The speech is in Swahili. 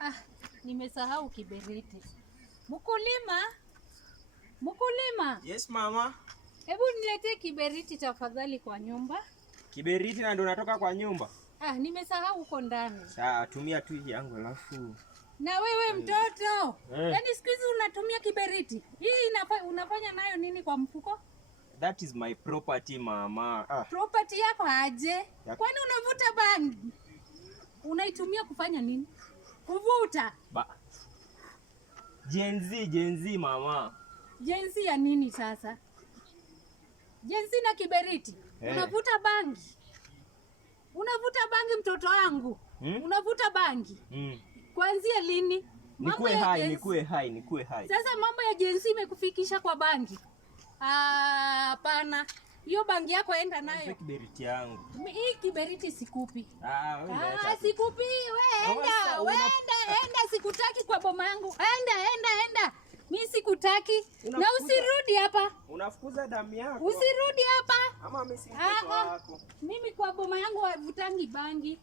Ah, nimesahau kiberiti. Mkulima. Yes mama. Hebu niletee kiberiti tafadhali kwa nyumba. Kiberiti na ndo natoka kwa nyumba? Ah, nimesahau huko ndani. Sawa, tumia tu hii yangu alafu. Na wewe mtoto, yaani siku hizi unatumia kiberiti? Hii unafanya nayo nini kwa mfuko? That is my property mama. Property yako aje? Kwani unavuta bangi? Unaitumia kufanya nini? Kuvuta? Gen Z mama. Gen Z ya nini sasa? Gen Z na kiberiti? Unavuta bangi? Unavuta bangi mtoto wangu? Unavuta bangi? Kuanzia lini? Nikuwe hai. Sasa mambo ya Gen Z imekufikisha kwa bangi? Hapana. Hiyo bangi yako enda nayo. Kiberiti yangu. Hii kiberiti sikupi. Sikupi. Wewe enda, sikutaki kwa boma yangu. Enda. Mimi sikutaki. Na usirudi hapa. Unafukuza damu yako. Usirudi hapa. Ama mimi si mtoto wako. Mimi kwa boma yangu wavutangi bangi.